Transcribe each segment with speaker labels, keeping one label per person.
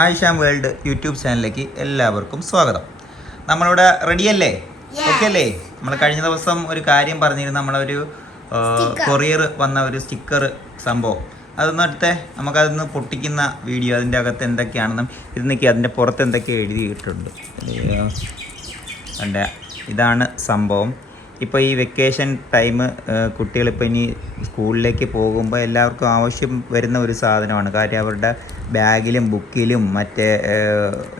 Speaker 1: ആയിഷാം world YouTube ചാനലിലേക്ക് എല്ലാവർക്കും സ്വാഗതം. നമ്മളിവിടെ റെഡിയല്ലേ ഓക്കെ അല്ലേ? നമ്മൾ കഴിഞ്ഞ ദിവസം ഒരു കാര്യം പറഞ്ഞിരുന്നു. നമ്മളൊരു കൊറിയർ വന്ന ഒരു സ്റ്റിക്കർ സംഭവം. അതൊന്നും അടുത്തേ നമുക്കതൊന്ന് പൊട്ടിക്കുന്ന വീഡിയോ അതിന്റെ അകത്ത് എന്തൊക്കെയാണെന്നും ഇത് നിൽക്കി അതിന്റെ പുറത്ത് എന്തൊക്കെ എഴുതിയിട്ടുണ്ട്. അതിന്റെ ഇതാണ് സംഭവം. ഇപ്പോൾ ഈ വെക്കേഷൻ ടൈം കുട്ടികൾ ഇപ്പോൾ ഇനി സ്കൂളിലേക്ക് പോകുമ്പോൾ എല്ലാവർക്കും ആവശ്യം വരുന്ന ഒരു സാധനമാണ്. കാര്യം അവരുടെ ബാഗിലും ബുക്കിലും മറ്റേ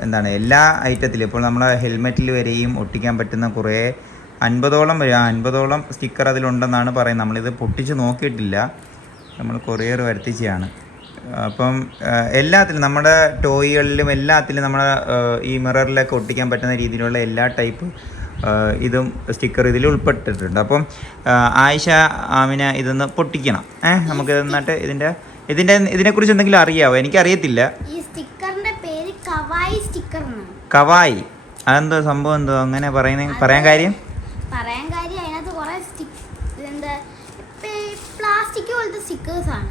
Speaker 1: എന്താണ് എല്ലാ ഐറ്റത്തിലും ഇപ്പോൾ നമ്മളെ ഹെൽമെറ്റിൽ വരെയും ഒട്ടിക്കാൻ പറ്റുന്ന കുറേ അൻപതോളം വരും ആ അൻപതോളം സ്റ്റിക്കർ അതിലുണ്ടെന്നാണ് പറയുന്നത്. നമ്മളിത് പൊട്ടിച്ച് നോക്കിയിട്ടില്ല. നമ്മൾ കൊറിയർ വരുത്തിച്ചാണ് അപ്പം എല്ലാത്തിലും നമ്മുടെ ടോയ്കളിലും എല്ലാത്തിലും നമ്മുടെ ഈ മിററിലൊക്കെ ഒട്ടിക്കാൻ പറ്റുന്ന രീതിയിലുള്ള എല്ലാ ടൈപ്പ് ഇതും സ്റ്റിക്കർ ഇതിൽ ഉൾപ്പെട്ടിട്ടുണ്ട്. അപ്പം ആയിഷ ആമിന ഇതൊന്ന് പൊട്ടിക്കണം. ഏഹ് നമുക്ക് എന്നിട്ട് ഇതിന്റെ ഇതിന്റെ ഇതിനെക്കുറിച്ച് എന്തെങ്കിലും അറിയാവോ? എനിക്കറിയത്തില്ല.
Speaker 2: കവായി
Speaker 1: അതെന്തോ സംഭവം എന്തോ അങ്ങനെ പറയുന്ന പറയാൻ കാര്യം?
Speaker 2: പറയാൻ കാര്യം അതിനകത്ത് കുറെ സ്റ്റിക്ക് എന്താ പ്ലാസ്റ്റിക് പോലത്തെ സ്റ്റിക്കേഴ്സ് ആണ്.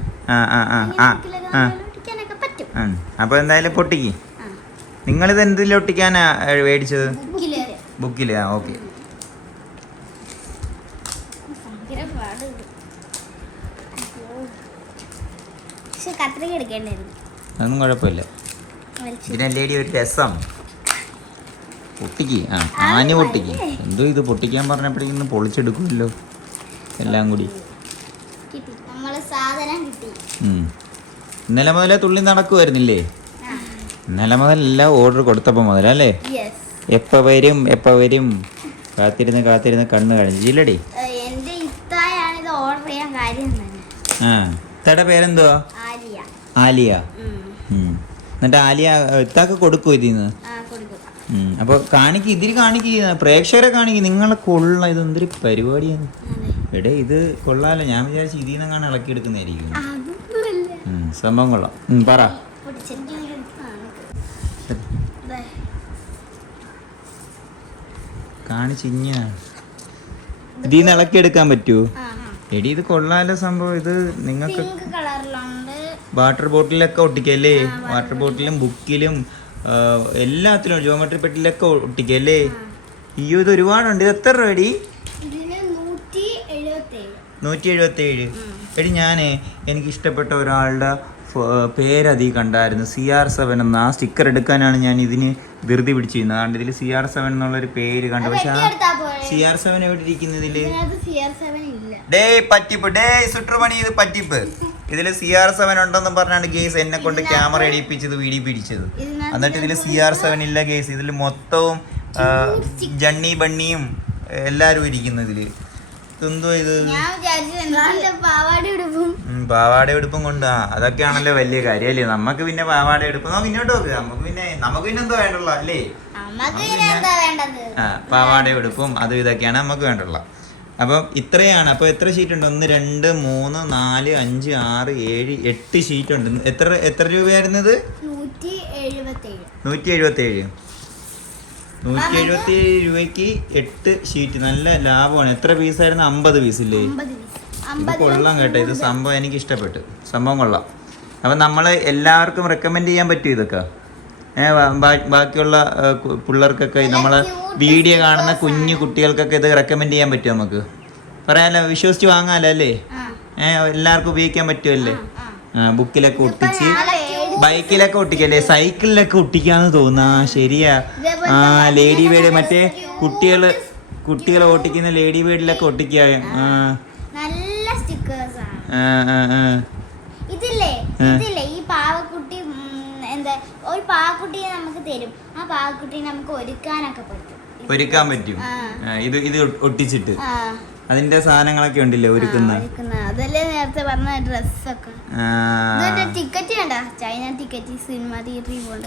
Speaker 1: അപ്പോൾ എന്തായാലും പൊട്ടിക്ക്.
Speaker 2: നിങ്ങൾ
Speaker 1: നിങ്ങളിത് എന്തിലൊട്ടിക്കാനാ മേടിച്ചത്? ബുക്കിൽ ആ ഓക്കെ. അതൊന്നും കുഴപ്പമില്ല. ഇതിനല്ലേടി ഒരു രസം. പൊട്ടിക്ക്. ആ ആഞ്ഞു പൊട്ടിക്ക്. എന്തോ ഇത് പൊട്ടിക്കാൻ പറഞ്ഞപ്പോഴേക്കും പൊളിച്ചെടുക്കുമല്ലോ. എല്ലാം കൂടി. ഇന്നലെ മുതലേ തുള്ളി നടക്കുമായിരുന്നില്ലേ ഇന്നലെ മുതലെല്ലാം ഓർഡർ കൊടുത്തപ്പോൾ മുതലല്ലേ എപ്പോൾ വരും എപ്പോൾ വരും? കാത്തിരുന്ന് കാത്തിരുന്ന് കണ്ണ് കഴിഞ്ഞില്ലടി
Speaker 2: ഇത് ഓർഡർ ചെയ്യാൻ കാര്യം
Speaker 1: ആ ഇത്തയുടെ പേരെന്തുവാ?
Speaker 2: ആലിയ.
Speaker 1: എന്നിട്ട് ആലിയ ഇത്താക്ക് കൊടുക്കും ഇതിന്ന്?
Speaker 2: ആ കൊടുക്കും.
Speaker 1: ഉം. അപ്പൊ കാണിക്ക് ഇതിൽ കാണിക്കുക പ്രേക്ഷകരെ കാണിക്കും. നിങ്ങളെ കൊള്ള ഇത് എന്തൊരു പരിപാടിയാണ്. എടേ ഇത് കൊള്ളാലോ. ഞാൻ വിചാരിച്ചു ഇതിൽ നിന്നാണ് ഇളക്കി എടുക്കുന്നതായിരിക്കും
Speaker 2: അതൊന്നുമല്ല.
Speaker 1: ഉം, സംഭവം കൊള്ളാം. പറ. കാണിച്ചിഞ്ഞ. ഇതിൽ നിന്ന് ഇളക്കി എടുക്കാൻ പറ്റുമോ എടി ഇത് കൊള്ളാലോ സംഭവം. ഇത് നിങ്ങൾക്ക് വാട്ടർ ബോട്ടിലൊക്കെ ഒട്ടിക്കല്ലേ? വാട്ടർ ബോട്ടിലും ബുക്കിലും എല്ലാത്തിലും ജോമെട്രി പെട്ടിലൊക്കെ ഒട്ടിക്കല്ലേ? അയ്യോ ഇത് ഒരുപാടുണ്ട്. ഇത് എത്ര രൂപ
Speaker 2: എടി? നൂറ്റി എഴുപത്തി ഏഴ്
Speaker 1: എടി ഞാൻ എനിക്ക് ഇഷ്ടപ്പെട്ട ഒരാളുടെ പേരതി കണ്ടായിരുന്നു. സി ആർ സെവൻ എന്ന ആ സ്റ്റിക്കർ എടുക്കാനാണ് ഞാൻ ഇതിന് ധൃതി പിടിച്ചിരുന്നത്. അതുകൊണ്ട് ഇതിൽ സി ആർ സെവൻ എന്നുള്ളൊരു പേര് കണ്ടു? പക്ഷെ ആ സി ആർ സെവൻ എവിടെ
Speaker 2: ഇരിക്കുന്നതിൽ?
Speaker 1: ഡേ പറ്റിപ്പ്. ഡേ സുട്രുമണി ഇത് പറ്റിപ്പ്. ഇതിൽ സി ആർ സെവൻ ഉണ്ടെന്ന് പറഞ്ഞാണ് ഗേസ് എന്നെ കൊണ്ട് ക്യാമറ ഇടിപ്പിച്ചത് വീഡിയോ പിടിച്ചത്. എന്നിട്ട് ഇതിൽ സി ആർ സെവൻ ഇല്ല ഗേസ്. ഇതിൽ മൊത്തവും ജണ്ണി ബണ്ണിയും എല്ലാവരും ഇരിക്കുന്നു എന്തോ ഇത്?
Speaker 2: പാവാടി ഉടുപ്പും?
Speaker 1: കൊണ്ട്. അതൊക്കെയാണല്ലോ വലിയ കാര്യം അല്ലേ? നമുക്ക് പിന്നെ പാവാട ഉടുപ്പ്. നമുക്ക് ഇങ്ങോട്ട് നോക്ക്. നമുക്ക് പിന്നെ നമുക്ക് പിന്നെ എന്തോ വേണ്ടുള്ള അല്ലേ? പാവാട ഉടുപ്പും അതും ഇതൊക്കെയാണ് നമുക്ക് വേണ്ടുള്ള. അപ്പം ഇത്രയാണ്. അപ്പോൾ എത്ര ഷീറ്റ് ഉണ്ട് ഒന്ന് രണ്ട് മൂന്ന് നാല് അഞ്ച് ആറ് ഏഴ് എട്ട് ഷീറ്റ് ഉണ്ട് എത്ര എത്ര രൂപയായിരുന്നത്
Speaker 2: നൂറ്റി എഴുപത്തി ഏഴ്
Speaker 1: നൂറ്റി എഴുപത്തി രൂപയ്ക്ക് എട്ട് ഷീറ്റ് നല്ല ലാഭമാണ്. എത്ര പീസായിരുന്നു അമ്പത് പീസില്ലേ ഇത് കൊള്ളാം കേട്ടോ. ഇത് സംഭവം എനിക്ക് ഇഷ്ടപ്പെട്ടു സംഭവം കൊള്ളാം. അപ്പം നമ്മൾ എല്ലാവർക്കും റെക്കമെൻഡ് ചെയ്യാൻ പറ്റും ഇതൊക്കെ? ബാക്കിയുള്ള പിള്ളേർക്കൊക്കെ നമ്മൾ വീഡിയോ കാണുന്ന കുഞ്ഞു കുട്ടികൾക്കൊക്കെ ഇത് റെക്കമെൻഡ് ചെയ്യാൻ പറ്റും നമുക്ക്? പറയാലോ വിശ്വസിച്ച് വാങ്ങാമല്ലോ അല്ലേ? എല്ലാവർക്കും ഉപയോഗിക്കാൻ പറ്റുമല്ലേ ബുക്കിലൊക്കെ ഒട്ടിച്ച് ബൈക്കിലൊക്കെ ഒട്ടിക്കല്ലേ സൈക്കിളിലൊക്കെ ഒട്ടിക്കാന്ന് തോന്നുന്നു ആ ശരിയാ. ആ ലേഡി ബേഡ് മറ്റേ കുട്ടികൾ കുട്ടികളെ ഓട്ടിക്കുന്ന ലേഡി ബേഡിലൊക്കെ ഒട്ടിക്കുക ആ
Speaker 2: നല്ല സ്റ്റിക്കേഴ്സ് ആണ്. ഇതില്ലേ? ഇതില്ലേ? ഈ പാവക്കുട്ടി എന്താ ഒരു പാവക്കുട്ടിയെ നമുക്ക് തരും. ആ പാവക്കുട്ടിയെ നമുക്ക് ഒരുക്കാനൊക്കെ പറ്റും.
Speaker 1: ഒരുക്കാൻ പറ്റും. ഇത് ഇത് ഒട്ടിച്ചിട്ട്. അതിന്റെ സാധനങ്ങളൊക്കെ ഉണ്ടല്ലേ ഒരുക്കുന്ന.
Speaker 2: അതല്ലേ നേരത്തെ പറഞ്ഞ ഡ്രസ്സൊക്കെ. ടിക്കറ്റ് വേണ്ട ചൈന ടിക്കറ്റ് സിനിമ തിയേറ്ററിൽ പോണ്ട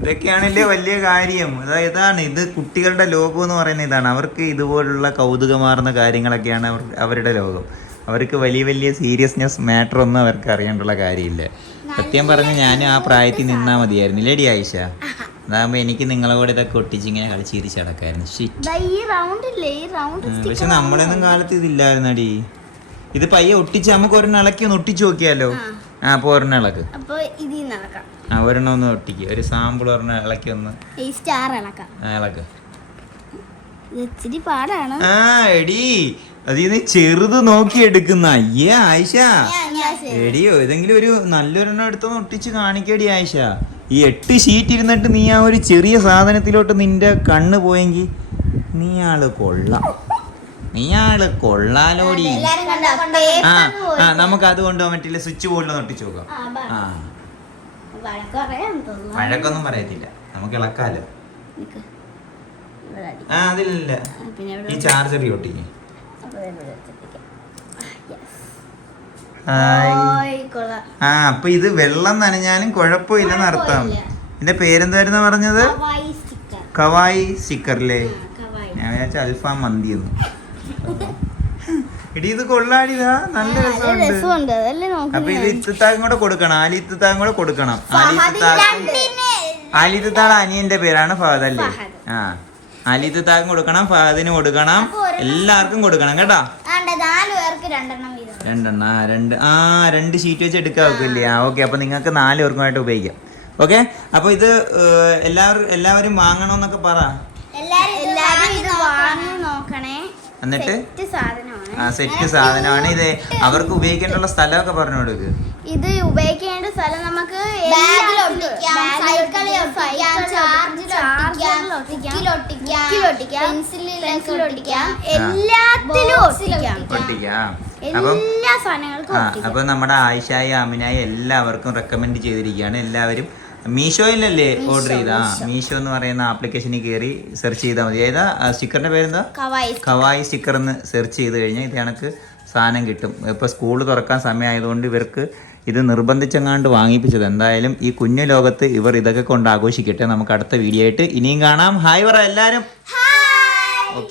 Speaker 1: ഇതൊക്കെയാണല്ലേ വലിയ കാര്യം. ഇതാണ്. ഇത് കുട്ടികളുടെ ലോകം എന്ന് പറയുന്ന ഇതാണ്. അവർക്ക് ഇതുപോലുള്ള കൗതുകമാർന്ന കാര്യങ്ങളൊക്കെയാണ് അവർ അവരുടെ ലോകം. അവർക്ക് വലിയ വലിയ സീരിയസ്നെസ് മാറ്റർ ഒന്നും അവർക്ക് അറിയേണ്ടുള്ള കാര്യമില്ല. സത്യം പറഞ്ഞ് ഞാനും ആ പ്രായത്തിൽ നിന്നാ മതിയായിരുന്നു. ഇല്ലേടി ആയിഷ? അതാകുമ്പോ എനിക്ക് നിങ്ങളെ കൂടെ ഇതൊക്കെ ഒട്ടിച്ച് ഇങ്ങനെ നടക്കായിരുന്നു.
Speaker 2: ഇല്ലേ? ഈ റൗണ്ട്
Speaker 1: പക്ഷെ നമ്മളൊന്നും കാലത്ത് ഇതില്ലായിരുന്നടി. ഇത് പയ്യെ ഒട്ടിച്ച് നമുക്ക് ഒരെണ്ണം ഇളക്കി ഒന്ന് ഒട്ടിച്ചു നോക്കിയാലോ? ആ. അപ്പൊ ഒരെണ്ണം ഇളക്ക്. ആ ഒരെണ്ണം ഒന്ന് ഒട്ടിക്ക്. ഒരു സാമ്പിൾ ഒരെണ്ണം ഇളക്കി ഒന്ന്
Speaker 2: ഇളക്കാം.
Speaker 1: ആ എടി. അതിന്ന് ചെറുത് നോക്കി എടുക്കുന്ന. അയ്യേ ആയിഷ. എടിയോ ഏതെങ്കിലും ഒരു നല്ലൊരെണ്ണം എടുത്തൊന്ന് ഒട്ടിച്ച് കാണിക്കടി ആയിഷ. ഈ എട്ട് ഷീറ്റ് ഇരുന്നിട്ട് നീ ആ ഒരു ചെറിയ സാധനത്തിലോട്ട് നിന്റെ കണ്ണ് പോയെങ്കിൽ നീ ആൾ കൊള്ളാം. നീ ആൾ കൊള്ളാലോടി? ആ ആ നമുക്ക് അത് കൊണ്ടുപോകാൻ പറ്റില്ല സ്വിച്ച് ബോർഡിൽ ഒട്ടിച്ച് നോക്കാം.
Speaker 2: ആ,
Speaker 1: വഴക്കൊന്നും പറയത്തില്ല. നമുക്ക് ഇളക്കാലോ. ആ അതിലില്ല. ഈ ചാർജർ ഒട്ടിക്ക്. ആ അപ്പൊ ഇത് വെള്ളം നനഞ്ഞാലും കുഴപ്പമില്ലെന്ന് അർത്ഥം. എന്റെ പേരെന്തായിരുന്നു പറഞ്ഞത്? കവായി
Speaker 2: സ്റ്റിക്കർ അല്ലേ.
Speaker 1: ഞാൻ വിചാരിച്ച അൽഫാം മന്തി എന്ന്. എടി ഇത് കൊള്ളാടിതാ നല്ല രസമുണ്ട്. അപ്പൊ ഇത് ഇത്തത്താക്കും കൂടെ കൊടുക്കണം. ആലി ഇത്തത്താക്കും കൂടെ കൊടുക്കണം. ആലി ആലി അനിയന്റെ പേരാണ് ഫഹദ് അല്ലേ? ആ. ആലി ഇത്തത്താക്കും കൊടുക്കണം ഫഹദിന് കൊടുക്കണം. എല്ലാവർക്കും കൊടുക്കണം കേട്ടാ.
Speaker 2: നാല് പേർക്ക് രണ്ടെണ്ണം
Speaker 1: രണ്ടെണ്ണ. ആ രണ്ട് ആ രണ്ട് ഷീറ്റ് വെച്ച് എടുക്കാൻ വെക്കില്ലേ ആ ഓക്കെ അപ്പൊ നിങ്ങൾക്ക് നാല് പേർക്കുമായിട്ട് ഉപയോഗിക്കാം. ഓക്കെ അപ്പൊ ഇത് എല്ലാവരും എല്ലാവരും വാങ്ങണമെന്നൊക്കെ പറ എന്നിട്ട്?
Speaker 2: സെറ്റ് സാധനമാണ്.
Speaker 1: ആ സെറ്റ് സാധനമാണ്. ഇത് അവർക്ക് ഉപയോഗിക്കേണ്ടുള്ള സ്ഥലമൊക്കെ പറഞ്ഞു കൊടുക്ക്.
Speaker 2: ഇത് ഉപയോഗിക്കേണ്ട സ്ഥലം നമുക്ക്
Speaker 3: ബാഗിൽ
Speaker 2: എല്ലാത്തിലും-
Speaker 3: ഒട്ടിക്കാം,
Speaker 1: അപ്പം ആ അപ്പൊ നമ്മുടെ ആയിഷായി അമിനായി എല്ലാവർക്കും റെക്കമെൻഡ് ചെയ്തിരിക്കുകയാണ്. എല്ലാവരും മീഷോയിലല്ലേ ഓർഡർ ചെയ്താ മീഷോ. എന്ന് പറയുന്ന ആപ്ലിക്കേഷനിൽ കയറി സെർച്ച് ചെയ്താൽ മതി. ഏതാ? സ്റ്റിക്കറിന്റെ പേരെന്താ?
Speaker 2: കവായി
Speaker 1: കവായി സ്റ്റിക്കർ എന്ന് സെർച്ച് ചെയ്ത് കഴിഞ്ഞാൽ ഇത് കണക്ക് സാധനം കിട്ടും. ഇപ്പോൾ സ്കൂൾ തുറക്കാൻ സമയമായതുകൊണ്ട് ഇവർക്ക് ഇത് നിർബന്ധിച്ചെങ്ങാണ്ട് വാങ്ങിപ്പിച്ചത്. എന്തായാലും ഈ കുഞ്ഞു ലോകത്ത് ഇവർ ഇതൊക്കെ കൊണ്ട് ആഘോഷിക്കട്ടെ. നമുക്ക് അടുത്ത വീഡിയോ ആയിട്ട് ഇനിയും കാണാം. ഹായ് പറ എല്ലാവരും.